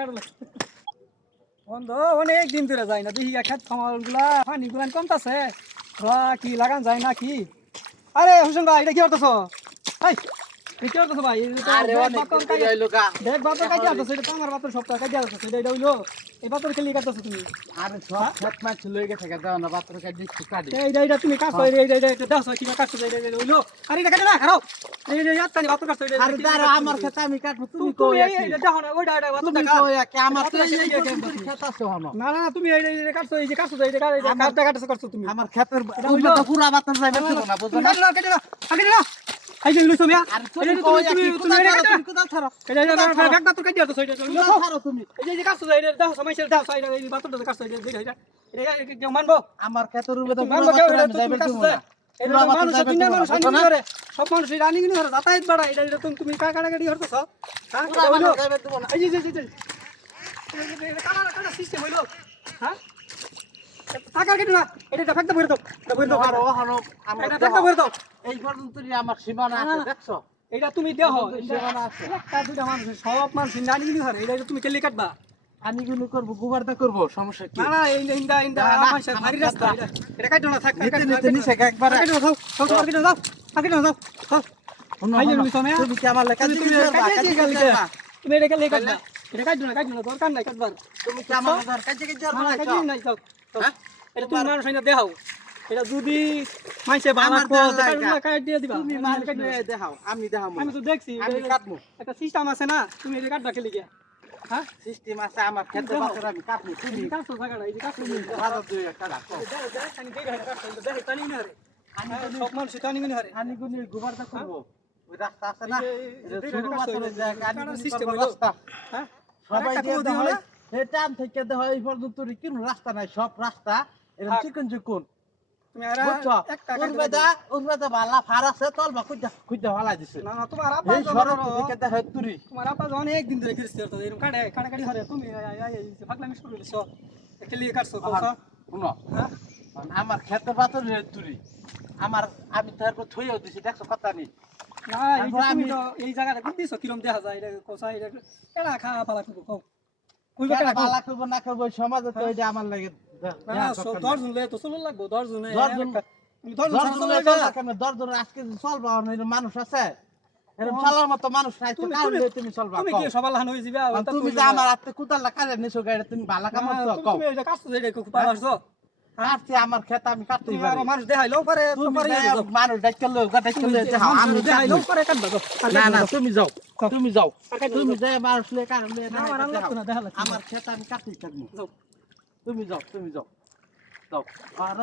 কাটলো বন্ধ অনেক দিন ধরে যায় না দেখি খেত খামারগুলা পানি গুলান কমতাছে কি লাগান যায় না কি আরে হোসেন ভাই এটা কি করতেছ এই কি করতেছ ভাই দেখ বাতর কাটি আসতেছে এটা তোমার বাতর সপ্তাহ কাটি আসতেছে এটা হইলো এই বাতর খেলি কাটতেছ তুমি আরে সব খেত মাছ লই গেছে দাও না বাতর কাটি দিচ্ছি কাটি এইটা তুমি কাটছো এইটা দেখছো কিবা কাটছো এইটা হইলো আরে এটা কাটে না খারাপ এইটা ইয়াত্তানি বাতর কাটছো এইটা আরে দাঁড়া আমার খেত আমি কাটবো তুমি তুমি কই এইটা দেখো না ওইটা বাতর তুমি কাট কই কি আমার তো এই খেত আছে হনো না না তুমি এইটা কাটছো এই যে কাটছো এইটা কাটটা কাটছো করছো তুমি আমার খেতের উল্টো পুরা বাতর যাইবে না বুঝছো না কেটে না এই যে লুইছো মিয়া আরে তুমি কই তুমি কোদাল ছাড়ো এটা ব্যাগ বাতর কাটি আসছো এইটা কোদাল ছাড়ো তুমি এই যে কাটছো এইটা দেখো সমস্যা দেখো এইটা এই বাতরটা কাটছো এইটা এটা কেউ মানবো আমার খেতের উপরে তো মানবো পুরা কেউ বাতর এটা যাইবে তুমি কাটছো এটা মানুষ তিনটা মানুষ আনি করে সব মানুষ রানি কিনে ধরে যাতায়াত বাড়া এটা তুমি কাটাকাটি করতেছ হ্যাঁ পুরা বাতর যাইবে তুমি না এই যে এটা কাটা সিস্টেম হইলো হ্যাঁ টাকা কেটে না এটা ফেকতে ভরে দাও আর ওখানে আমার এটা ফেকতে ভরে দাও এই পর্যন্ত আমার সীমানা আছে দেখছো এটা তুমি দেহ সীমানা আছে একটা দুটা মানুষ সব মানুষ রানি কিনে ধরে এটা তুমি কেলি কাটবা আমি গুলো করব গোবারটা করব সমস্যা কি না না ইন্দা আমার সাথে ভারী রাস্তা এটা কাটো না থাক নিতে নিছে একবার কাটো দাও সব কাটো দাও কাটো দাও আই তুমি তুমি কি আমার লেখা দিবি তুমি এটা কেলি কাটবা এটা কাটো না দরকার নাই কাটবার তুমি কি আমার ঘর কাজে কাজে না বানাইছো কাটি নাই যাও হ্যাঁ এটা তুমি মানুষ না দেখাও এটা যদি মাইসে বানা কো কাট দিয়ে দিবা তুমি মাল দেখাও আমি দেখাও আমি তো দেখছি আমি কাটবো একটা সিস্টেম আছে না তুমি এটা কাটবা কেলি গিয়া হ্যাঁ সিস্টেম আছে আমার ক্ষেত্রে বাচ্চারা আমি কাটবো তুমি কাটছো জায়গাটা এই যে কাটছো ভালো দুই একটা রাখো সব মানুষ টানি কিনে হারে আমি গুনি গোবারটা করব ওই রাস্তা আছে না এই যে শুরু বাতরে যায় গাড়ি সিস্টেম সিস্টেম হলো রাস্তা হ্যাঁ সবাই আরেকটা দিয়ে কো দিও হয় না? এই টান থেকে দেয় এই পর্যন্ত কোনো রাস্তা নাই সব রাস্তা এরকম থাক। চিকন চিকন তুমি আর বুঝছো একটা উর্বেদা বালা ফার আছে তলবা খুঁজা ভালা দিছে না না তোমার আপা এই সরব থেকে দেয় তুরি তোমার আপা অনেক দিন ধরে খ্রিস্ট তো এরকম কাটাকাটি হরে তুমি ফাগলা মিস করে দিছো খেলি কাটছো কোসা শুনো হ্যাঁ আমার খেতে পাতর তুরি আমার আমি তারপর থইও দিছি দেখছো কথা নেই না এই যে তুমি তো এই জায়গাটা কোন দিছো কিরম দেখা যায় এটা কোসা এটা এলা খা পালা করব কও কই কেন বেটা বালা করব না করব সমাজে তো এটা আমার লাগে না 10 জন লে তো চলন লাগবো 10 জনে 10 জন 10 জন চলন লাগবে 10 জন আজকে চলবা না মানুষ আছে এরকম চালার মতো মানুষ নাই তো কাউলে তুমি চলবা তুমি কি সবাই লাহান হই যাবে তুমি যে আমার হাতে কুতাল কাটে নিছো গাড়ি তুমি ভালো কাম করছো কও তুমি এটা কাটছো এটা খুব ভালো আসছো কাটছি আমার খেত আমি কাটতেই তুমি পারি আর মানুষ দেখাইলো পরে তুমি তোমার মানুষ ডাকলে যাও আমি দেখাইলো পরে কাটবা না না তুমি যাও তুমি যাও তুমি যাই মানুষ লে কারণ আমার আল্লাহ তো না দেখালো আমার খেত আমি কাটতেই থাকবো যাও তুমি যাও যাও আর